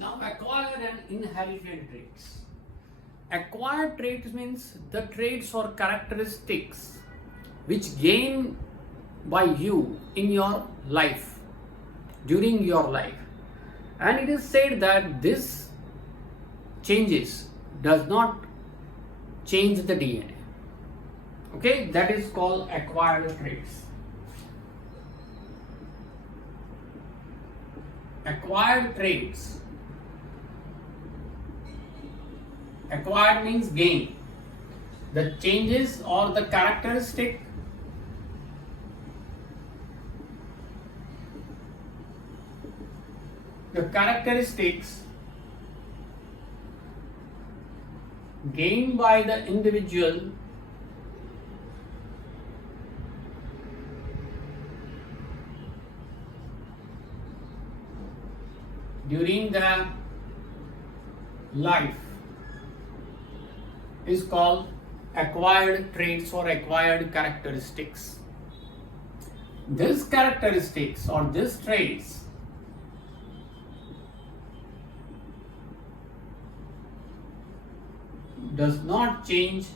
Now, acquired and inherited traits. Acquired traits means the traits or characteristics which gain by you in your life, during your life. And it is said that this changes does not change the DNA. Okay, that is called acquired traits. Acquired traits. Acquired means gain. The changes or the characteristic gained by the individual during the life is called acquired traits or acquired characteristics. These characteristics or these traits does not change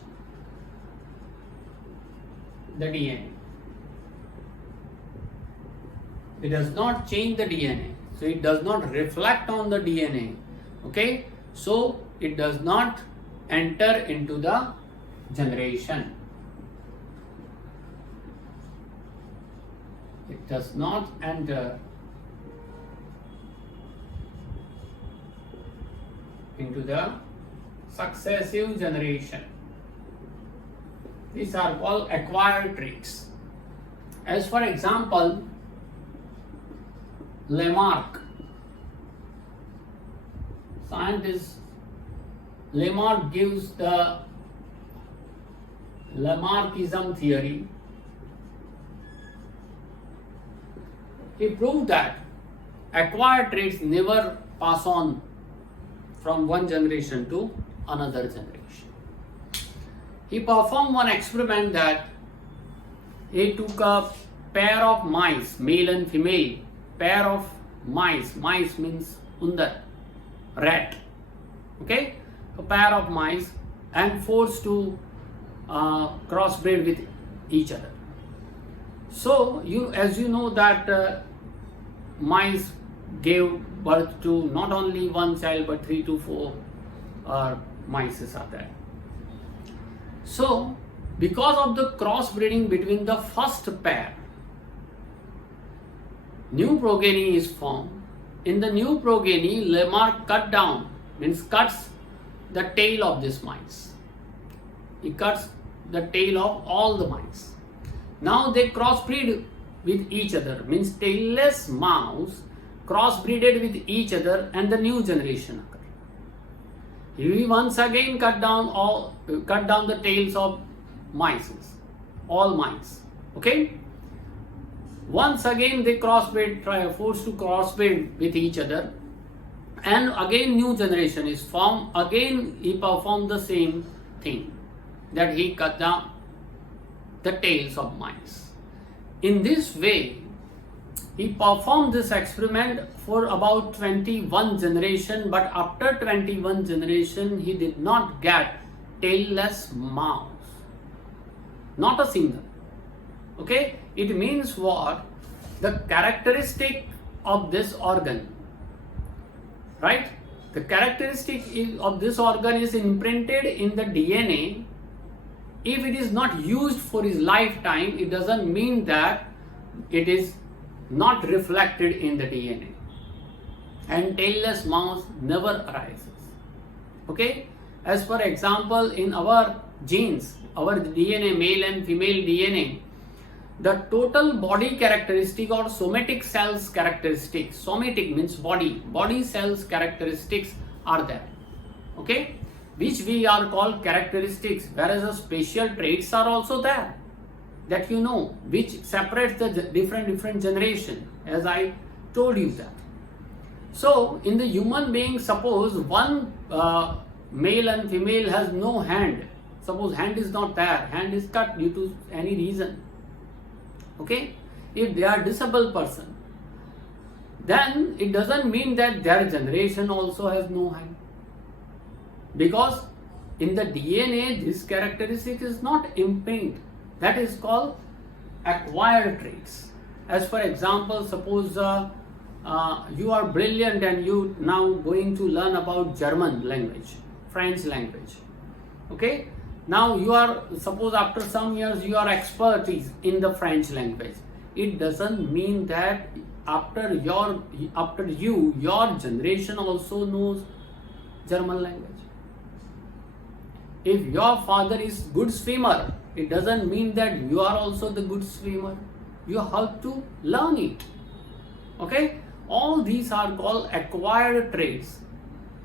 the DNA. It does not change the DNA. So it does not reflect on the DNA. Okay? So it does not enter into the generation. It does not enter into the successive generation. These are called acquired traits. As for example, Lamarck, scientist Lamarck gives the Lamarckism theory. He proved that acquired traits never pass on from one generation to another generation. He performed one experiment that he took a pair of mice, male and female, pair of mice means undar, rat, okay, a pair of mice, and forced to crossbreed with each other. So as you know that mice gave birth to not only one child but 3 to 4 mice are there. So because of the crossbreeding between the first pair, new progeny is formed. In the new progeny, Lamarck cuts the tail of this mice. He cuts the tail of all the mice. Now they crossbreed with each other, means tailless mouse crossbreeded with each other, and the new generation occurred. He once again cut down the tails of mice, all mice. Okay. Once again they forced to crossbreed with each other, and again new generation is formed. Again he performed the same thing, that he cut down the tails of mice. In this way, he performed this experiment for about 21 generation, but after 21 generation he did not get tailless mouse, not a single. Okay, it means what? The characteristic of this organ, right? The characteristic of this organ is imprinted in the DNA. If it is not used for his lifetime, it doesn't mean that it is not reflected in the DNA. And tailless mouse never arises. Okay? As for example, in our genes, our DNA, male and female DNA, the total body characteristic or somatic cells characteristics, somatic means body cells characteristics are there, okay, which we are called characteristics, whereas the spatial traits are also there, that you know, which separates the different generation, as I told you that. So in the human being, suppose one male and female has no hand, suppose hand is not there, hand is cut due to any reason. Okay, if they are disabled person, then it doesn't mean that their generation also has no height. Because in the DNA, this characteristic is not imprint. That is called acquired traits. As for example, suppose you are brilliant and you now going to learn about German language, French language. Okay, now you are, suppose after some years you are expertise in the French language. It doesn't mean that after your generation also knows German language. If your father is good swimmer, it doesn't mean that you are also the good swimmer. You have to learn it. Okay, all these are called acquired traits,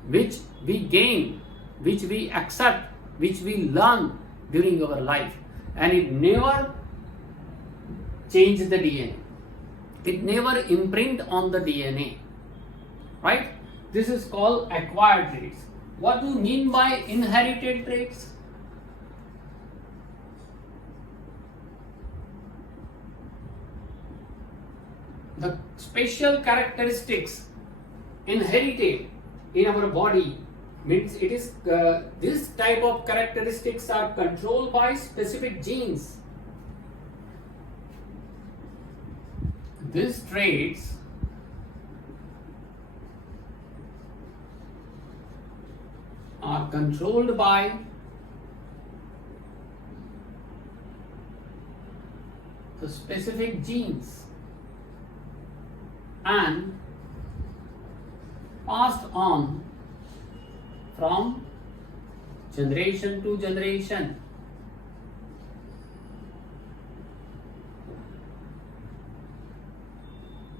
which we gain, which we accept, which we learn during our life, and it never changes the DNA. It never imprint on the DNA, right? This is called acquired traits. What do you mean by inherited traits? The special characteristics inherited in our body means it is this type of characteristics are controlled by specific genes. These traits are controlled by the specific genes and passed on from generation to generation.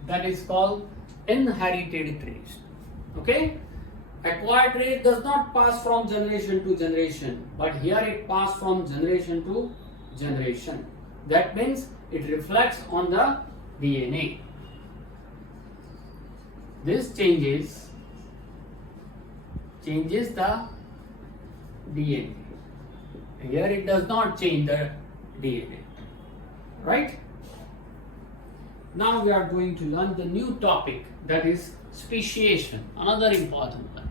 That is called inherited traits. Okay? Acquired trait does not pass from generation to generation, but here it passes from generation to generation. That means it reflects on the DNA. This changes the DNA. Here it does not change the DNA. Right? Now we are going to learn the new topic, that is speciation, another important one.